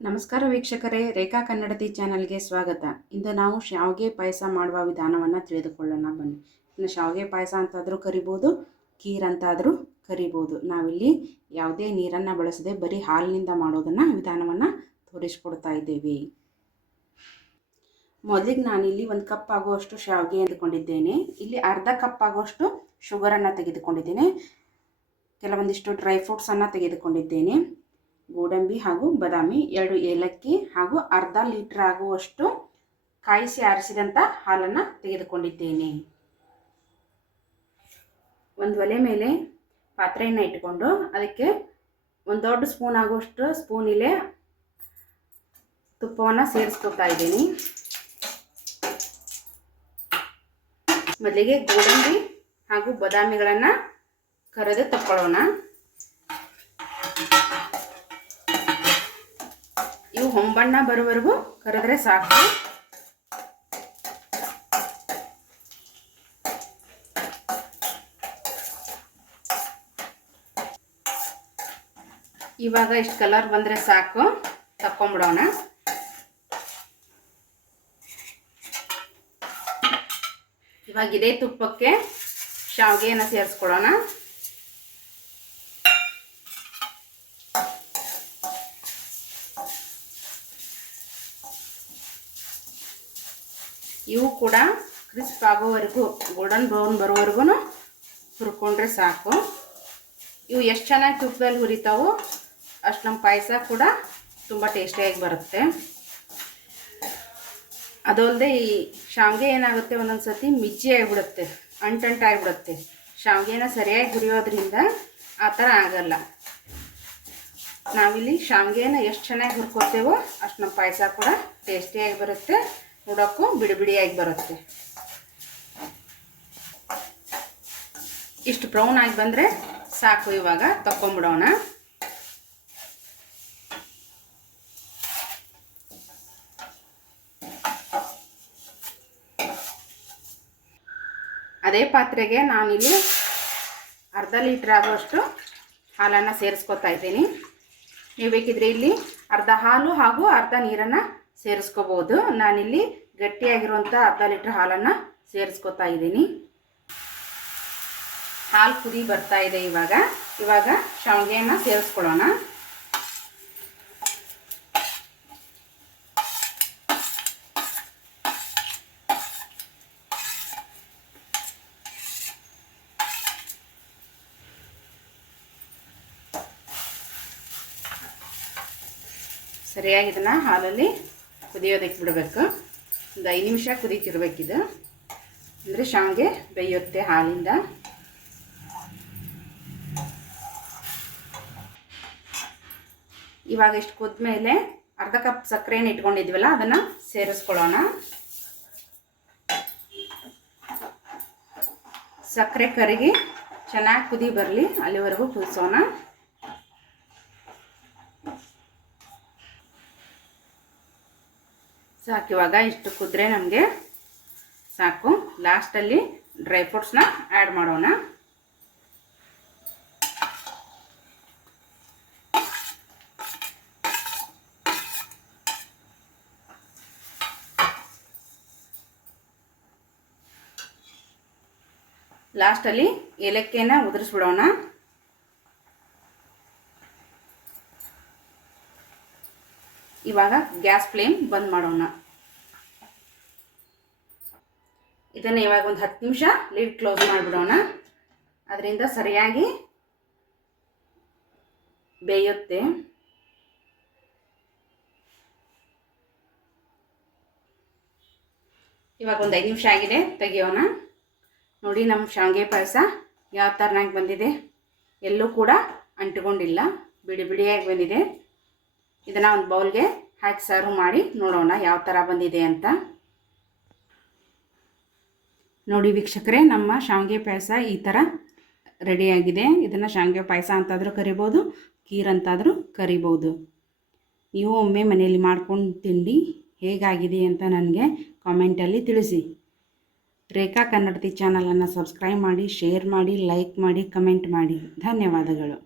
ನಮಸ್ಕಾರ ವೀಕ್ಷಕರೇ, ರೇಖಾ ಕನ್ನಡತಿ ಚಾನಲ್ಗೆ ಸ್ವಾಗತ. ಇಂದು ನಾವು ಶಾವಿಗೆ ಪಾಯಸ ಮಾಡುವ ವಿಧಾನವನ್ನು ತಿಳಿದುಕೊಳ್ಳೋಣ. ಬನ್ನಿ. ಇನ್ನು ಶಾವಿಗೆ ಪಾಯಸ ಅಂತಾದರೂ ಕರಿಬೋದು, ಖೀರ್ ಅಂತಾದರೂ ಕರಿಬೋದು. ನಾವಿಲ್ಲಿ ಯಾವುದೇ ನೀರನ್ನು ಬಳಸದೆ ಬರೀ ಹಾಲಿನಿಂದ ಮಾಡೋದನ್ನು ವಿಧಾನವನ್ನು ತೋರಿಸ್ಕೊಡ್ತಾ ಇದ್ದೀವಿ. ಮೊದಲಿಗೆ ನಾನಿಲ್ಲಿ ಒಂದು ಕಪ್ ಆಗುವಷ್ಟು ಶಾವಿಗೆ ಅಂದುಕೊಂಡಿದ್ದೇನೆ. ಇಲ್ಲಿ ಅರ್ಧ ಕಪ್ ಆಗುವಷ್ಟು ಶುಗರನ್ನು ತೆಗೆದುಕೊಂಡಿದ್ದೇನೆ. ಕೆಲವೊಂದಿಷ್ಟು ಡ್ರೈ ಫ್ರೂಟ್ಸನ್ನು ತೆಗೆದುಕೊಂಡಿದ್ದೇನೆ. ಗೋಡಂಬಿ ಹಾಗೂ ಬದಾಮಿ ಎರಡು ಏಲಕ್ಕಿ ಹಾಗೂ ಅರ್ಧ ಲೀಟ್ರ್ ಆಗುವಷ್ಟು ಕಾಯಿಸಿ ಆರಿಸಿದಂಥ ಹಾಲನ್ನು ತೆಗೆದುಕೊಂಡಿದ್ದೇನೆ. ಒಂದು ಒಲೆ ಮೇಲೆ ಪಾತ್ರೆಯನ್ನು ಇಟ್ಟುಕೊಂಡು ಅದಕ್ಕೆ ಒಂದು ದೊಡ್ಡ ಸ್ಪೂನ್ ಆಗುವಷ್ಟು ಸ್ಪೂನಿಲೆ ತುಪ್ಪವನ್ನು ಸೇರಿಸ್ಕೊತಾ ಇದ್ದೀನಿ. ಮೊದಲಿಗೆ ಗೋಡಂಬಿ ಹಾಗೂ ಬದಾಮಿಗಳನ್ನು ಕರೆದು ತಕ್ಕೊಳ್ಳೋಣ. ಇವು ಹೊಂಬಣ್ಣ ಬರೋವರೆಗೂ ಕರೆದ್ರೆ ಸಾಕು. ಇವಾಗ ಇಷ್ಟು ಕಲರ್ ಬಂದರೆ ಸಾಕು. ತಕ್ಕೊಂಬಿಡೋಣ. ಇವಾಗ ಇದೇ ತುಪ್ಪಕ್ಕೆ ಶಾವಿಗೆಯನ್ನು ಸೇರಿಸ್ಕೊಳ್ಳೋಣ ಇವು ಕೂಡ ಕ್ರಿಸ್ಪ್ ಆಗೋವರೆಗೂ ಗೋಲ್ಡನ್ ಬ್ರೌನ್ ಬರೋವರೆಗೂ ಹುರ್ಕೊಂಡ್ರೆ ಸಾಕು. ಇವು ಎಷ್ಟು ಚೆನ್ನಾಗಿ ತುಪ್ಪದಲ್ಲಿ ಹುರಿತಾವೋ ಅಷ್ಟು ನಮ್ಮ ಪಾಯಸ ಕೂಡ ತುಂಬ ಟೇಸ್ಟಿಯಾಗಿ ಬರುತ್ತೆ. ಅದಲ್ಲದೆ ಈ ಶಾವಿಗೆ ಏನಾಗುತ್ತೆ ಒಂದೊಂದು ಸರ್ತಿ ಮಿಜ್ಜಿ ಆಗಿಬಿಡುತ್ತೆ, ಅಂಟಂಟಾಗಿಬಿಡುತ್ತೆ. ಶಾವಿಗೆನ ಸರಿಯಾಗಿ ಹುರಿಯೋದ್ರಿಂದ ಆ ಥರ ಆಗಲ್ಲ. ನಾವಿಲ್ಲಿ ಶಾವಿಗೆನ ಎಷ್ಟು ಚೆನ್ನಾಗಿ ಹುರ್ಕೋತೇವೋ ಅಷ್ಟು ನಮ್ಮ ಪಾಯಸ ಕೂಡ ಟೇಸ್ಟಿಯಾಗಿ ಬರುತ್ತೆ. ನೋಡೋಕ್ಕೂ ಬಿಡಿ ಬಿಡಿಯಾಗಿ ಬರುತ್ತೆ. ಇಷ್ಟು ಬ್ರೌನ್ ಆಗಿ ಬಂದರೆ ಸಾಕು ಇವಾಗ, ತಕ್ಕೊಂಬಿಡೋಣ. ಅದೇ ಪಾತ್ರೆಗೆ ನಾನಿಲ್ಲಿ ಅರ್ಧ ಲೀಟ್ರ್ ಆಗುವಷ್ಟು ಹಾಲನ್ನು ಸೇರಿಸ್ಕೊತಾ ಇದ್ದೀನಿ. ನೀವು ಬೇಕಿದ್ರೆ ಇಲ್ಲಿ ಅರ್ಧ ಹಾಲು ಹಾಗೂ ಅರ್ಧ ನೀರನ್ನು ಸೇರಿಸ್ಕೋಬೋದು ನಾನಿಲ್ಲಿ ಗಟ್ಟಿಯಾಗಿರುವಂಥ ಅರ್ಧ ಲೀಟ್ರ್ ಹಾಲನ್ನು ಸೇರಿಸ್ಕೊತಾ ಇದ್ದೀನಿ. ಹಾಲು ಕುದಿ ಬರ್ತಾ ಇದೆ ಇವಾಗ. ಇವಾಗ ಶಾವಿಗೆಯನ್ನು ಸೇರಿಸ್ಕೊಳ್ಳೋಣ. ಸರಿಯಾಗಿ ಇದನ್ನು ಹಾಲಲ್ಲಿ ಕುದಿಯೋದಕ್ಕೆ ಬಿಡಬೇಕು ಒಂದು ಐದು ನಿಮಿಷ ಕುದೀತಿರ್ಬೇಕಿದು. ಅಂದರೆ ಶಾವಿಗೆ ಬೇಯುತ್ತೆ ಹಾಲಿಂದ. ಇವಾಗ ಇಷ್ಟು ಕುದ್ಮೇಲೆ ಅರ್ಧ ಕಪ್ ಸಕ್ಕರೆನ ಇಟ್ಕೊಂಡಿದ್ವಲ್ಲ, ಅದನ್ನು ಸೇರಿಸ್ಕೊಳ್ಳೋಣ. ಸಕ್ಕರೆ ಕರಗಿ ಚೆನ್ನಾಗಿ ಕುದಿ ಬರಲಿ, ಅಲ್ಲಿವರೆಗೂ ಕುದಿಸೋಣ. ಸಾಕು ಇವಾಗ ಇಷ್ಟು ಕುದ್ರೆ ನಮಗೆ ಸಾಕು. ಲಾಸ್ಟಲ್ಲಿ ಡ್ರೈ ಫ್ರೂಟ್ಸ್ನ ಆ್ಯಡ್ ಮಾಡೋಣ. ಲಾಸ್ಟಲ್ಲಿ ಏಲಕ್ಕಿಯನ್ನು ಉದುರಿಸ್ಬಿಡೋಣ. ಇವಾಗ ಗ್ಯಾಸ್ ಫ್ಲೇಮ್ ಬಂದ್ ಮಾಡೋಣ. ಇದನ್ನು ಇವಾಗ ಒಂದು ಹತ್ತು ನಿಮಿಷ ಲೀಡ್ ಕ್ಲೋಸ್ ಮಾಡಿಬಿಡೋಣ. ಅದರಿಂದ ಸರಿಯಾಗಿ ಬೇಯುತ್ತೆ. ಇವಾಗ ಒಂದು ಐದು ನಿಮಿಷ ಆಗಿದೆ, ತೆಗಿಯೋಣ. ನೋಡಿ ನಮ್ಮ ಶಾವಿಗೆ ಪಾಯಸ ಯಾವ ಥರನಾಗಿ ಬಂದಿದೆ ಎಲ್ಲೂ ಕೂಡ ಅಂಟುಕೊಂಡಿಲ್ಲ, ಬಿಡಿ ಬಿಡಿಯಾಗಿ ಬಂದಿದೆ. ಇದನ್ನು ಒಂದು ಬೌಲ್ಗೆ ಹಾಕಿ ಸರ್ವ್ ಮಾಡಿ ನೋಡೋಣ ಯಾವ ಥರ ಬಂದಿದೆ ಅಂತ. ನೋಡಿ ವೀಕ್ಷಕರೇ, ನಮ್ಮ ಶಾವಿಗೆ ಪಾಯಸ ಈ ಥರ ರೆಡಿಯಾಗಿದೆ ಇದನ್ನು ಶಾವಿಗೆ ಪಾಯಸ ಅಂತಾದರೂ ಕರಿಬೋದು, ಖೀರ್ ಅಂತಾದರೂ ಕರಿಬೋದು. ನೀವು ಒಮ್ಮೆ ಮನೆಯಲ್ಲಿ ಮಾಡ್ಕೊಂಡು ತಿಂಡಿ ಹೇಗಾಗಿದೆ ಅಂತ ನನಗೆ ಕಾಮೆಂಟಲ್ಲಿ ತಿಳಿಸಿ. ರೇಖಾ ಕನ್ನಡತಿ ಚಾನಲನ್ನು ಸಬ್ಸ್ಕ್ರೈಬ್ ಮಾಡಿ ಶೇರ್ ಮಾಡಿ ಲೈಕ್ ಮಾಡಿ ಕಮೆಂಟ್ ಮಾಡಿ. ಧನ್ಯವಾದಗಳು.